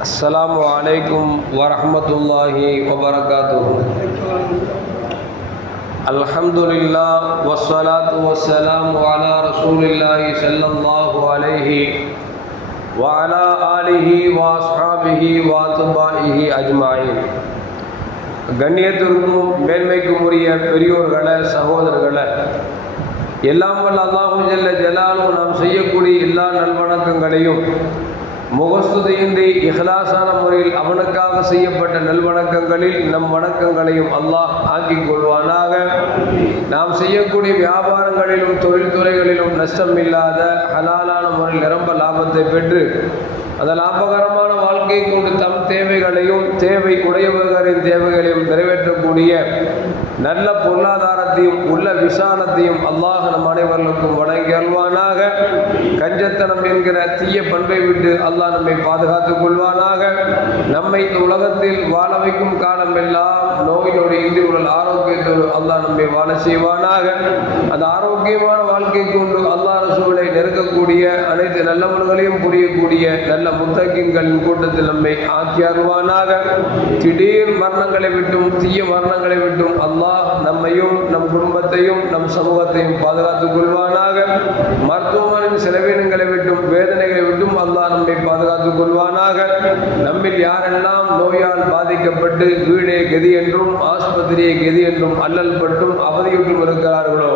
அஸ்லாம் வலைக்கும் வரமத்துல்லாஹி வபரகாத்து அல்ஹம்துல்லா வசலாத்து வசலாம் வாலா ரசூலில்லாஹி சல்லாஹு அலைஹி வாலா ஆலிஹி வாஸ்ஹாபிஹி வாத்துபாஹி அஜ்மாயின் கண்ணியத்திற்கும் மேன்மைக்கும் உரிய பெரியோர்களை சகோதரர்களை எல்லாம் வல்ல அல்லாஹு ஜல்ல ஜலாலும் நாம் செய்யக்கூடிய எல்லா நல்வணக்கங்களையும் முகஸ்துதையின்றி இஹ்லாசான முறையில் அவனுக்காக செய்யப்பட்ட நல்வணக்கங்களில் நம் வணக்கங்களையும் அல்லாஹ் ஆக்கிக் கொள்வானாக. நாம் செய்யக்கூடிய வியாபாரங்களிலும் தொழில்துறைகளிலும் நஷ்டம் இல்லாத ஹலாலான முறையில் நிரம்ப லாபத்தை பெற்று அந்த லாபகரமான வாழ்க்கையை கொண்டு தம் தேவைகளையும் தேவை உடையவர்களின் தேவைகளையும் நிறைவேற்றக்கூடிய நல்ல பொருளாதாரத்தையும் உள்ள விசாலத்தையும் அல்லாஹ் நம் அனைவர்களுக்கும் வழங்கி அல்வானாக கஞ்சத்தனம் என்கிற தீய பண்பை விட்டு அல்லாஹ் நம்மை பாதுகாத்துக் கொள்வானாக. நம்மை உலகத்தில் வாழ வைக்கும் காலம் எல்லாம் நோயோடு இன்றி உடல் ஆரோக்கியத்தோடு அல்லாஹ் நம்மை வாழ செய்வானாக. அந்த ஆரோக்கியமான வாழ்க்கை கொண்டு அல்லாஹ் சூழலை நெருக்கக்கூடிய அனைத்து நல்லவர்களையும் புரியக்கூடிய நல்ல முத்தகின்களின் கூட்டத்தில் நம்மை ஆக்கி திடீர் மரணங்களை விட்டும் தீய மரணங்களை விட்டும் அல்லாஹ் நம்மையும் நம் குடும்பத்தையும் நம் சமூகத்தையும் பாதுகாத்துக் கொள்வானாக. மருத்துவமனையின் செலவினங்களை விட்டும் வேதனைகளை விட்டும் அல்லாஹ் நம்மை பாதுகாத்துக் கொள்வானாக. நம்மில் யாரெல்லாம் நோயால் பாதிக்கப்பட்டு வீடே கதி என்றும் ஆஸ்பத்திரியை கெதி என்றும் அல்லல் பட்டும் அவதியுற்றும் இருக்கிறார்களோ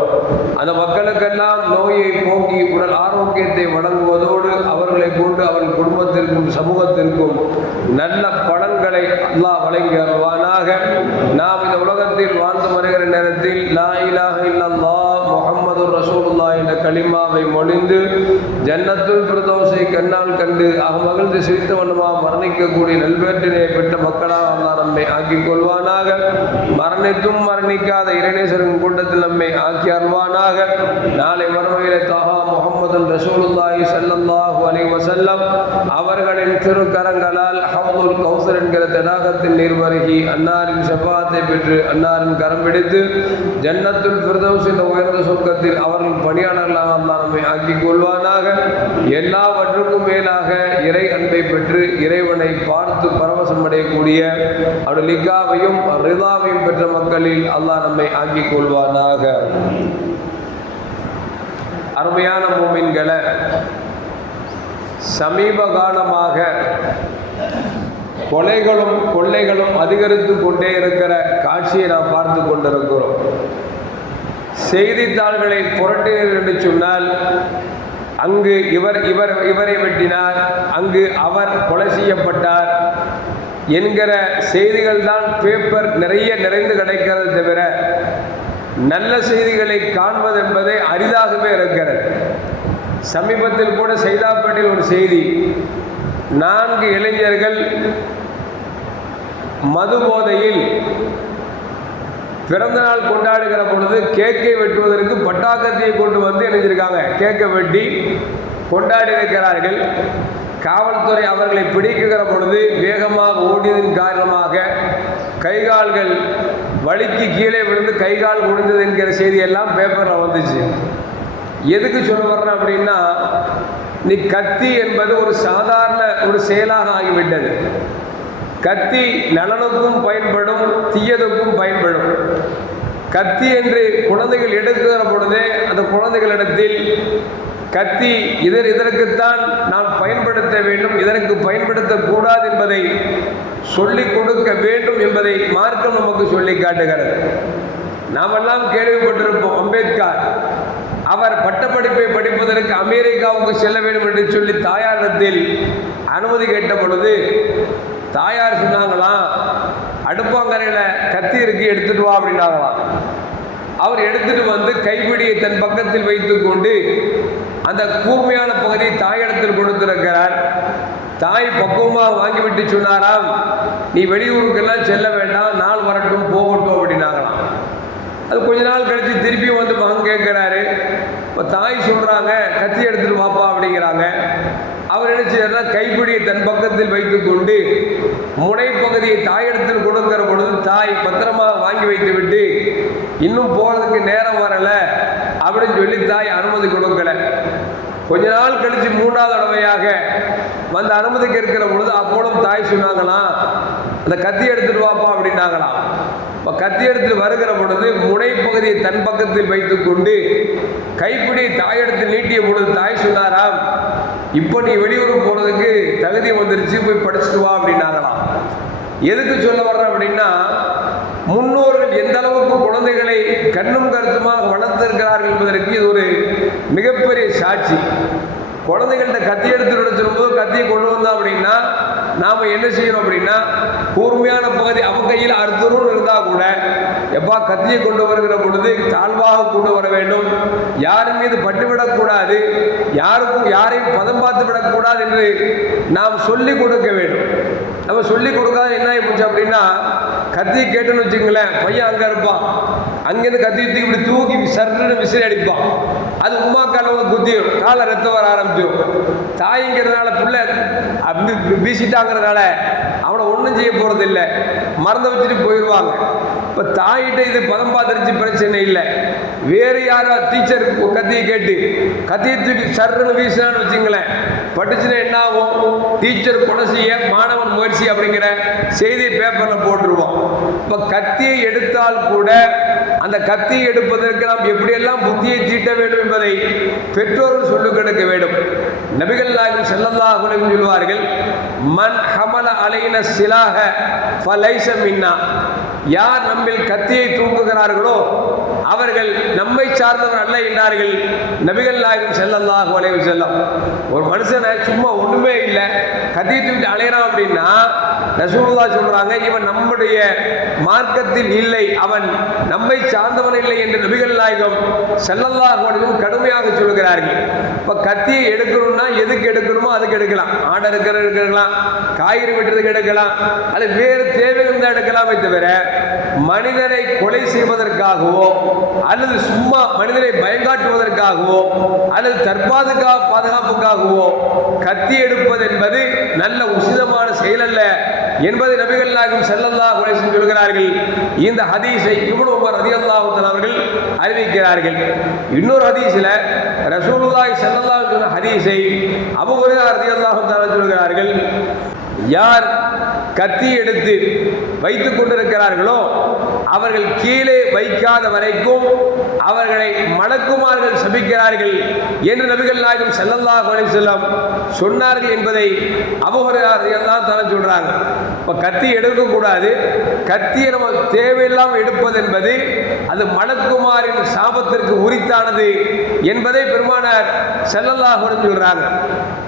அந்த மக்களுக்கெல்லாம் நோயை போக்கி உடல் ஆரோக்கியத்தை வழங்குவதோடு அவர்களை கொண்டு அவர்கள் குடும்பத்திற்கும் சமூகத்திற்கும் நல்ல பலன்களை அல்லாஹ் வழங்கி வருவானாக நாம் இந்த உலகத்தில் வாழ்ந்து வருகிற நேரத்தில் லா இலாக இல்லல்லா களிமாவை கலிமாவை மொழிந்து ஜன்னத்துல் பிரதோசை கண்ணால் கண்டு அகமகிழ்ந்து சிரித்த வண்ணமா மரணிக்கக்கூடிய நல்வேற்றினை பெற்ற மக்களாக அல்லாஹ் நம்மை ஆக்கிக் கொள்வானாக. மரணித்தும் மரணிக்காத இறைநேசரின் கூட்டத்தில் நம்மை ஆக்கி அருள்வானாக. நாளை மறுமையிலே தாஹா முகமது ரசூலுல்லாஹி ஸல்லல்லாஹு அலைஹி வசல்லம் அவர்களின் திருக்கரங்களால் ஹவுதுல் கௌசர் என்கிற தடாகத்தில் நீர்வருகி அன்னாரின் செவ்வாத்தை பெற்று அன்னாரின் கரம் பிடித்து ஜன்னத்துல் பிரதோசி இந்த உயர்ந்த சொர்க்கத்தில் அவர்கள் பணியாளர்களாக அல்லாஹ் நம்மை ஆக்கிக் கொள்வானாக. எல்லாவற்றுக்கும் மேலாக இறை அன்பை பெற்று இறைவனை பார்த்து பரவசம் அடையக்கூடிய அவருடைய லிகாவையும் ரிதாவையும் பெற்ற மக்களில் அல்லாஹ் நம்மை ஆக்கிக் கொள்வானாக. அருமையான மூமின்களை சமீப காலமாக கொலைகளும் கொள்ளைகளும் அதிகரித்து கொண்டே இருக்கிற காட்சியை நாம் பார்த்து கொண்டிருக்கிறோம். செய்தித்தாள்களை புரட்டினர் என்று சொன்னால் அங்கு இவர் இவர் இவரை வெட்டினார் அங்கு அவர் கொலை செய்யப்பட்டார் என்கிற செய்திகள் தான் பேப்பர் நிறைய நிறைந்து கிடைக்கிறது தவிர நல்ல செய்திகளை காண்பது என்பதை அரிதாகவே இருக்கிறது. சமீபத்தில் கூட செய்தாப்பேட்டில் ஒரு செய்தி நான்கு இளைஞர்கள் மது போதையில் பிறந்த நாள் கொண்டாடுகிற பொழுது கேக்கை வெட்டுவதற்கு பட்டாக்கத்தையை கொண்டு வந்து இணைஞ்சிருக்காங்க கேக்கை வெட்டி கொண்டாடி இருக்கிறார்கள் காவல்துறை அவர்களை பிடிக்குகிற பொழுது வேகமாக ஓடியதன் காரணமாக கைகால்கள் வலிக்கு கீழே விழுந்து கைகால் முடிந்தது என்கிற செய்தியெல்லாம் பேப்பரில் வந்துச்சு. எதுக்கு சொல்ல வர்றேன் அப்படின்னா நீ கத்தி என்பது ஒரு சாதாரண ஒரு செயலாக ஆகிவிட்டது. கத்தி நலனுக்கும் பயன்படும் தீயதுக்கும் பயன்படும். கத்தி என்று குழந்தைகள் எடுக்கிற பொழுதே அந்த குழந்தைகளிடத்தில் கத்தி இதர் இதற்குத்தான் நாம் பயன்படுத்த வேண்டும் இதற்கு பயன்படுத்தக்கூடாது என்பதை சொல்லிக் கொடுக்க வேண்டும் என்பதை மார்க்கம் நமக்கு சொல்லி காட்டுகிறது. நாமெல்லாம் கேள்விப்பட்டிருப்போம் அம்பேத்கர் அவர் பட்டப்படிப்பை படிப்பதற்கு அமெரிக்காவுக்கு செல்ல வேண்டும் என்று சொல்லி தாயாரிடத்தில் அனுமதி கேட்ட பொழுது தாயார் சொன்னாங்களாம் அடுப்பாங்கரையில் கத்தி இருக்கு எடுத்துட்டு வா அப்படின்னாங்களாம். அவர் எடுத்துட்டு வந்து கைப்பிடியை தன் பக்கத்தில் வைத்துக்கொண்டு அந்த கூர்மையான பகுதியை தாயிடத்தில் கொடுத்திருக்கிறார். தாய் பக்குவமாக வாங்கிவிட்டு சொன்னாராம் நீ வெளியூருக்கெல்லாம் செல்ல வேண்டாம் நாள் வரட்டும் போகட்டும் அப்படின்னாங்களாம். அது கொஞ்ச நாள் கழித்து திருப்பி வந்து மகன் கேட்குறாரு. இப்போ தாய் சொல்கிறாங்க கத்தி எடுத்துகிட்டு வாப்பா அப்படிங்கிறாங்க. அவர் என்ன செய்யறா கைப்பிடியை தன் பக்கத்தில் வைத்துக்கொண்டு முனைப்பகுதியை தாயிடத்தில் கொடுக்கிற பொழுது தாய் பத்திரமா வாங்கி வைத்து விட்டு இன்னும் போகிறதுக்கு நேரம் வரலை அப்படின்னு சொல்லி தாய் அனுமதி கொடுக்கல. கொஞ்ச நாள் கழித்து மூன்றாவது தடவையாக வந்து அனுமதிக்கு இருக்கிற பொழுது அப்போதும் தாய் சொன்னாங்களாம் அந்த கத்தி எடுத்துட்டு வாப்பா அப்படின்னாங்களாம். இப்போ கத்தி எடுத்துட்டு வருகிற பொழுது முனைப்பகுதியை தன் பக்கத்தில் வைத்துக்கொண்டு கைப்பிடி தாயெடுத்து நீட்டிய பொழுது தாய் சொன்னாராம் இப்போ நீ வெளியூர் போகிறதுக்கு தகுதி வந்துருச்சு போய் படிச்சுட்டு வா அப்படின்னாங்களாம். எதுக்கு சொல்ல வர்றேன் அப்படின்னா முன்னோர்கள் எந்த அளவுக்கு குழந்தைகளை கண்ணும் கருத்துமாக வளர்த்திருக்கிறார்கள் என்பதற்கு இது ஒரு மிகப்பெரிய சாட்சி. குழந்தைகள்கிட்ட கத்தி எடுத்துட்டு சொல்லும்போது கத்தியை கொண்டு வந்தோம் அப்படின்னா நாம் என்ன செய்யணும் அப்படின்னா கூர்மையான பகுதி அவன் கையில் அறுத்தரும் எப்பா கத்தியை கொண்டு வருகிற பொழுது தாழ்வாக கொண்டு வர வேண்டும். யாரின் மீது பட்டுவிடக்கூடாது. யாருக்கும் யாரையும் பதம் பார்த்து விடக்கூடாது என்று நாம் சொல்லிக் கொடுக்க வேண்டும். நம்ம சொல்லிக் கொடுக்காத என்ன ஆகி போச்சு அப்படின்னா கத்தி கேட்டுன்னு வச்சுங்களேன் பையன் அங்கே இருப்பான். அங்கேருந்து கத்தி தூக்கி இப்படி தூக்கி சர்ன்னு விசிறி அடிப்பான். அது உமா கால வந்து குத்தியும் காலை ரத்தம் வர ஆரம்பிச்சிடும். தாய்ங்கிறதுனால பிள்ளை அப்படி வீசிட்டாங்கிறதுனால அவனை ஒன்றும் செய்ய போகிறது இல்லை மறந்து வச்சுட்டு போயிடுவாங்க இப்போ தாயிட்ட இது பதம் பார்த்துருச்சு பிரச்சனை இல்லை. வேறு யாரோ டீச்சர் கத்தியை கேட்டு கத்தியை தூக்கி சர்ன்னு வீசினான்னு வச்சுங்களேன் பட்டுச்சுன்னா என்ன ஆகும்? டீச்சர் கொலை செய்ய மாணவன் முயற்சி அப்படிங்கிற செய்தி பேப்பரில் போட்டுருவோம். இப்போ கத்தியை எடுத்தால் கூட அந்த கத்தியை எடுப்பதற்கு நாம் எப்படியெல்லாம் புத்தியை தீட்ட வேண்டும் என்பதை பெற்றோர்கள் சொல்லிக் கொடுக்க வேண்டும். நபிகள் நாயகம் செல்லல்லாஹ் சொல்வார்கள் மன் ஹமல அலையின சிலாக ஃபலைச மின்னா. யார் நம்மில் கத்தியை தூக்குகிறார்களோ அவர்கள் நம்மை சார்ந்தவர் அல்ல என்றார்கள். நபிகள் நாயகம் செல்லல்லாஹு அலைஹி செல்லம் ஒரு மனுஷனை சும்மா ஒன்றுமே இல்லை. கத்தியை தூக்கிட்டு அலையிறான் அப்படின்னா ரசூலுல்லா சொல்றாங்க இவன் நம்முடைய மார்க்கத்தில் இல்லை அவன் நம்மை சார்ந்தவன் இல்லை என்று நபிகள் நாயகம் செல்லல்லாஹு கடுமையாக சொல்கிறார்கள். இப்போ கத்தியை எடுக்கணும்னா எதுக்கு எடுக்கணுமோ அதுக்கு எடுக்கலாம். ஆடை இருக்கிற எடுக்கலாம் காய்கறி வெட்டுறதுக்கு எடுக்கலாம் அது வேறு தேவைகள் தான் எடுக்கலாமே தவிர மனிதனை கொலை செய்வதற்காகவோ அல்லது சும்மா மனிதனை பயங்காட்டுவதற்காகவோ அல்லது தற்பாதுகா பாதுகாப்புக்காகவோ கத்தி எடுப்பது என்பது நல்ல உசிதமான செயல் அல்ல. என்பதை நபிகள் நாயகம் செல்லல்லா குலேசன் சொல்கிறார்கள். இந்த ஹதீஸை இவ்வளவு உமர் ரலியல்லாஹு அல்லாஹுத்தன் அவர்கள் அறிவிக்கிறார்கள். இன்னொரு ஹதீஸில் ரசூலுல்லாய் செல்லல்லா சொன்ன ஹதீஸை அபூ ரதி ரலியல்லாஹு தஆலா சொல்கிறார்கள். யார் கத்தி எடுத்து வைத்துக் கொண்டிருக்கிறார்களோ அவர்கள் கீழே வைக்காத வரைக்கும் அவர்களை மணக்குமார்கள் சபிக்கிறார்கள் என்று நபிகள் நாயகம் செல்லல்லா அலைஹி செல்லம் சொன்னார்கள் என்பதை அபுஹுரையார் எல்லாம் தானே சொல்கிறாங்க இப்போ கத்தி எடுக்கக்கூடாது கத்தியை நம்ம தேவையில்லாமல் எடுப்பது என்பது அது மணக்குமாரின் சாபத்திற்கு உரித்தானது என்பதை பெருமானார் ஸல்லல்லாஹு சொல்கிறாங்க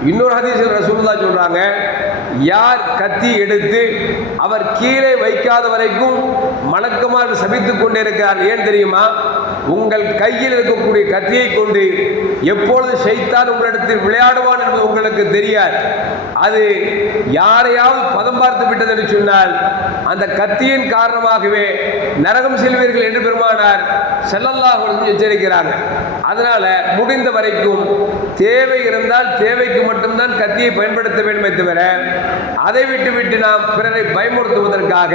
இன்னொரு ஹதீஸில் ரசூல்லா சொல்கிறாங்க யார் கத்தி எடுத்து அவர் கீழே வைக்காத வரைக்கும் மணக்கமாக சபித்து கொண்டிருக்கிறார் ஏன் தெரியுமா? உங்கள் கையில் இருக்கக்கூடிய கத்தியை கொண்டு எப்பொழுது செய்தான் உங்களிடத்தில் விளையாடுவான் என்பது உங்களுக்கு தெரியாது. அது யாரையாவது பதம் பார்த்து விட்டது என்று சொன்னால் அந்த கத்தியின் காரணமாகவே நரகம் செல்வீர்கள் என்று பெருமானார் செல்லல்லாஹ் எச்சரிக்கிறாங்க அதனால முடிந்த வரைக்கும் தேவை இருந்தால் தேவைக்கு மட்டும்தான் கத்தியை பயன்படுத்த வேண்டுமே தவிர அதை விட்டு விட்டு நாம் பிறரை பயமுறுத்துவதற்காக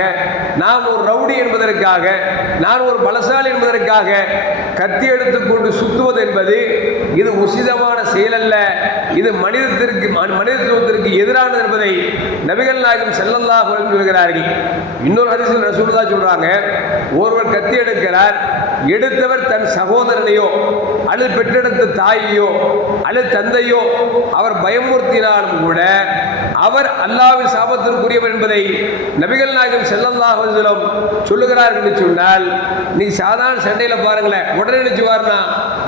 நாம் ஒரு ரவுடி என்பதற்காக நான் ஒரு பலசாலி என்பதற்காக கத்தி எடுத்துக்கொண்டு சுத்துவது என்பது இது உசிதமான செயல் அல்ல இது மனிதத்திற்கு ம- மனிதத்துவத்திற்கு எதிரானது என்பதை நபிகள் நாயகம் செல்லல்லா சொல்கிறார்கள். இன்னொரு ஹரிசில் ரசூலுல்லா சொல்றாங்க ஒருவர் கத்தி எடுக்கிறார் எடுத்தவர் தன் சகோதரனையோ அல்லது பெற்றெடுத்த தாயையோ அல்லது தந்தையோ அவர் பயமுறுத்தினாலும் கூட அவர் அல்லாவின் சாபத்திற்குரியவர் என்பதை நபிகள் நாயகம் செல்லல்லாஹ் சொல்லுகிறார் என்று சொன்னால் நீ சாதாரண சண்டையில் பாருங்களேன். உடனே நினைச்சுவார்னா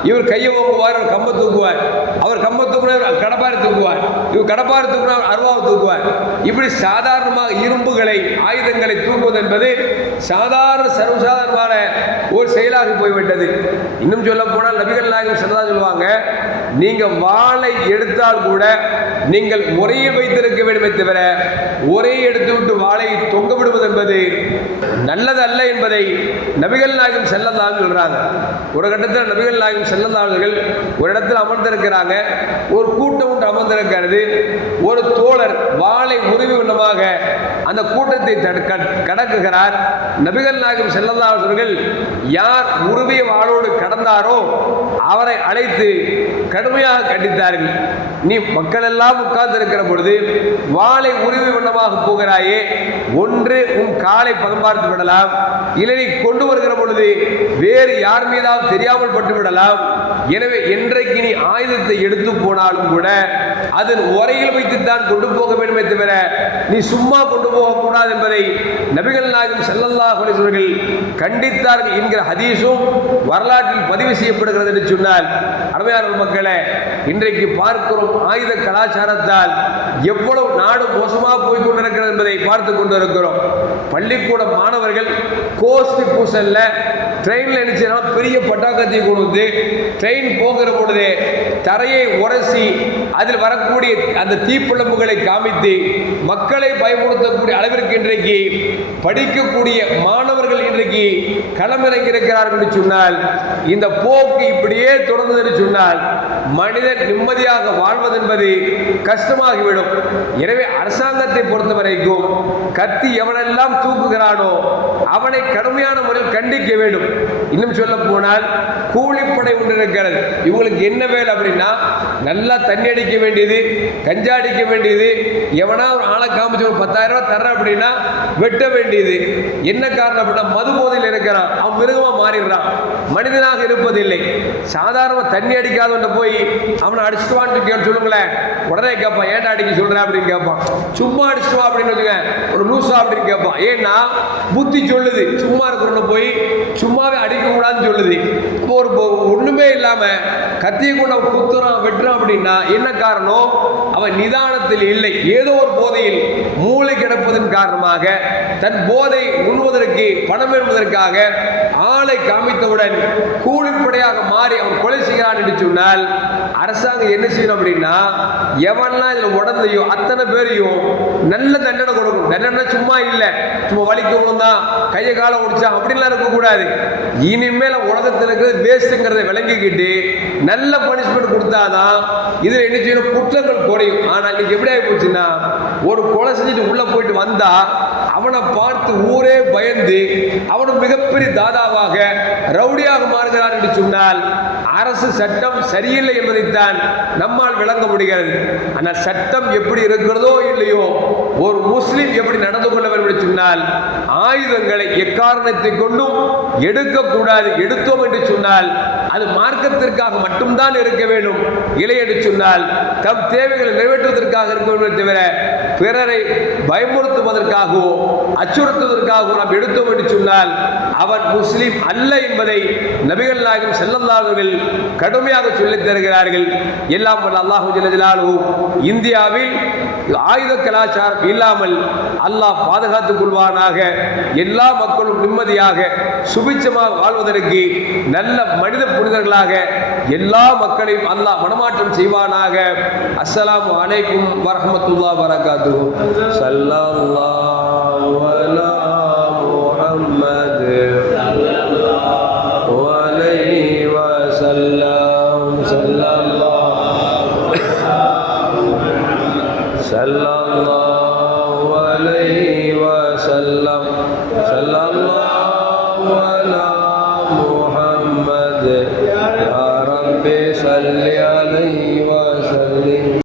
இவர் கையை ஓங்குவார் அவர் கம்ப தூக்குவார். அவர் கம்ப தூக்குனார் கடப்பாறை தூக்குவார். இவர் கடப்பாறை தூக்குனா அருவாவை தூக்குவார். இப்படி சாதாரணமாக இரும்புகளை ஆயுதங்களை தூக்குவது என்பது சாதாரண சர்வசாதாரணமான ஒரு செயலாக போய்விட்டது. இன்னும் சொல்ல போனால் நபிகள் நாயகம் செல்லதா சொல்லுவாங்க நீங்கள் வாளை எடுத்தால் கூட நீங்கள் முறையில் வைத்திருக்க வேண்டுமே தவிர ஒரே எடுத்து விட்டு வாளை தொங்க விடுவது என்பது நல்லதல்ல என்பதை நபிகள் நாயகம் செல்லலாம் சொல்கிறாங்க ஒரு கட்டத்தில் நபிகள் நாயகம் செல்லலாம் ஒரு இடத்தில் அமர்ந்திருக்கிறாங்க ஒரு கூட்டம் ஒன்று அமர்ந்திருக்கிறது ஒரு தோழர் வாளை உரிமை உள்ளமாக அந்த கூட்டத்தை கட்- கடக்குகிறார். நபிகள் நாயகம் செல்லல்லா யார் உருவிய வாளோடு கடந்தாரோ அவரை அழைத்து கடுமையாக கண்டித்தார்கள். நீ மக்கள் எல்லாம் உட்கார்ந்து இருக்கிற பொழுது வாளை உருவி வண்ணமாக போகிறாயே ஒன்று உன் காலை பதம் பார்த்து விடலாம் இல்லை நீ கொண்டு வருகிற பொழுது வேறு யார் மீதாவது தெரியாமல் பட்டு விடலாம். எனவே என்றைக்கு நீ ஆயுதத்தை எடுத்து போனாலும் கூட அதன் உரையில் வைத்துத்தான் கொண்டு போக வேண்டுமே தவிர நீ சும்மா கொண்டு போகக்கூடாது என்பதை நபிகள் நாயகம் செல்லல்லா அவர்கள் கண்டித்தார்கள் என்கிற ஹதீஸும் வரலாற்றில் பதிவு செய்யப்படுகிறது என்று சொன்னால் அருமையான மக்களே இன்றைக்கு பார்க்கிறோம் ஆயுத கலாச்சாரத்தால் எவ்வளவு நாடு மோசமாக போய் கொண்டிருக்கிறது என்பதை பார்த்து கொண்டிருக்கிறோம். பள்ளிக்கூட மாணவர்கள் கோஸ்ட் பூசல்ல ட்ரெயினில் நினைச்சதுனால பெரிய பட்டாக்கத்தை கொண்டு வந்து ட்ரெயின் போகிற பொழுது தரையை உரசி அதில் வரக்கூடிய அந்த தீப்பிழம்புகளை காமித்து மக்களை பயமுறுத்தக்கூடிய அளவிற்கு இன்றைக்கு படிக்கக்கூடிய மாணவர்கள் இன்றைக்கு களமிறங்கி இருக்கிறார்கள் என்று சொன்னால் இந்த போக்கு இப்படியே தொடர்ந்தது என்று சொன்னால் மனிதன் நிம்மதியாக வாழ்வது என்பது கஷ்டமாகிவிடும். எனவே அரசாங்கத்தை பொறுத்த வரைக்கும் கத்தி எவனெல்லாம் தூக்குகிறானோ அவனை கடுமையான முறையில் கண்டிக்க வேண்டும். இன்னும் சொல்ல போனால் கூலிப்படை ஒன்று இருக்கிறது. இவங்களுக்கு என்ன வேலை அப்படின்னா நல்லா தண்ணி அடிக்க வேண்டியது கஞ்சா அடிக்க வேண்டியது எவனா ஒரு ஆளை காமிச்சு ஒரு பத்தாயிரம் ரூபாய் தர்ற அப்படின்னா வெட்ட வேண்டியது. என்ன காரணம் அப்படின்னா மது போதையில் இருக்கிறான். அவன் மிருகமா மாறிடுறான். மனிதனாக இருப்பதில்லை. சாதாரண தண்ணி அடிக்காதவன்ட்ட போய் அவனை அடிச்சுட்டு வான்னு கேட்டு சொல்லுங்களேன். உடனே கேட்பான் ஏன்டா அடிக்க சொல்கிறேன் அப்படின்னு கேட்பான். சும்மா அடிச்சுட்டு வா அப்படின்னு வச்சுங்க ஒரு லூசா அப்படின்னு கேட்பான். ஏன்னா புத்தி சொல்லுது. சும்மா இருக்கிறவனை போய் சும்மாவே அடிக்கக்கூடாதுன்னு சொல்லுது. இப்போ ஒரு ஒன்றுமே இல்லாமல் இல்லாம கத்தியை குத்துறான் வெட்டுறான் அப்படின்னா என்ன காரணம்? அவன் நிதானத்தில் இல்லை. ஏதோ ஒரு போதையில் மூளை கிடப்பதன் காரணமாக தன் போதை உண்வதற்கு பணம் என்பதற்காக ஆளை காமித்தவுடன் கூலிப்படையாக மாறி அவன் கொலை செய்கிறான் என்று சொன்னால் அரசாங்கம் என்ன செய்யணும் அப்படின்னா எவன்லாம் இதில் உடந்தையோ அத்தனை பேரையும் நல்ல தண்டனை கொடுக்கணும் தண்டனை சும்மா இல்லை. சும்மா வலிக்கு விழுந்தான் கையை காலை ஒடிச்சான் அப்படின்லாம் இருக்கக்கூடாது. இனிமேல் உலகத்தில் இருக்கிறது வேஸ்ட்டுங்கிறத விளங்கிக்கிட்டு நல்ல பனிஷ்மெண்ட் கொடுத்தாதான் இதில் என்ன செய்யணும்? குற்றங்கள் குறையும். ஆனால் இன்னைக்கு எப்படி ஆகி போச்சுன்னா ஒரு கொலை செஞ்சுட்டு உள்ளே போயிட்டு வந்தால் அவனை பார்த்து ஊரே பயந்து அவனும் மிகப்பெரிய தாதாவாக ரவுடியாக மாறுகிறான் என்று சொன்னால் அரசு சட்டம் சரியில்லை என்பதைத்தான் நம்மால் விளங்க முடிகிறது. ஆனால் சட்டம் எப்படி இருக்கிறதோ இல்லையோ ஒரு முஸ்லீம் எப்படி நடந்து கொள்ள வேண்டும் என்று சொன்னால் ஆயுதங்களை எக்காரணத்தை கொண்டும் எடுக்கக்கூடாது எடுத்தோம் என்று சொன்னால் அது மார்க்கத்திற்காக மட்டும்தான் இருக்க வேண்டும். இல்லை என்று சொன்னால் தம் தேவைகளை நிறைவேற்றுவதற்காக இருக்க வேண்டும் தவிர பிறரை பயமுறுத்துவதற்காகவோ அச்சுறுத்துவதற்காகவோ நாம் எடுத்தோம் என்று சொன்னால் அவன் முஸ்லீம் அல்ல என்பதை நபிகள் நாயகம் செல்லல்லாதவர்கள் கடுமையாக சொல்லித் தருகிறார்கள். எல்லாம் வல்ல அல்லாஹு ஜல்லஜலாலு இந்தியாவில் ஆயுத கலாச்சாரம் இல்லாமல் அல்லாஹ் பாதுகாத்துக் கொள்வானாக. எல்லா மக்களும் நிம்மதியாக சுபிச்சமாக வாழ்வதற்கு நல்ல மனித புனிதர்களாக எல்லா மக்களையும் அல்லாஹ் மனமாற்றம் செய்வானாக. அஸ்ஸலாமு அலைக்கும் வரஹ்மத்துல்லாஹி வரகாத்துஹு சல்லா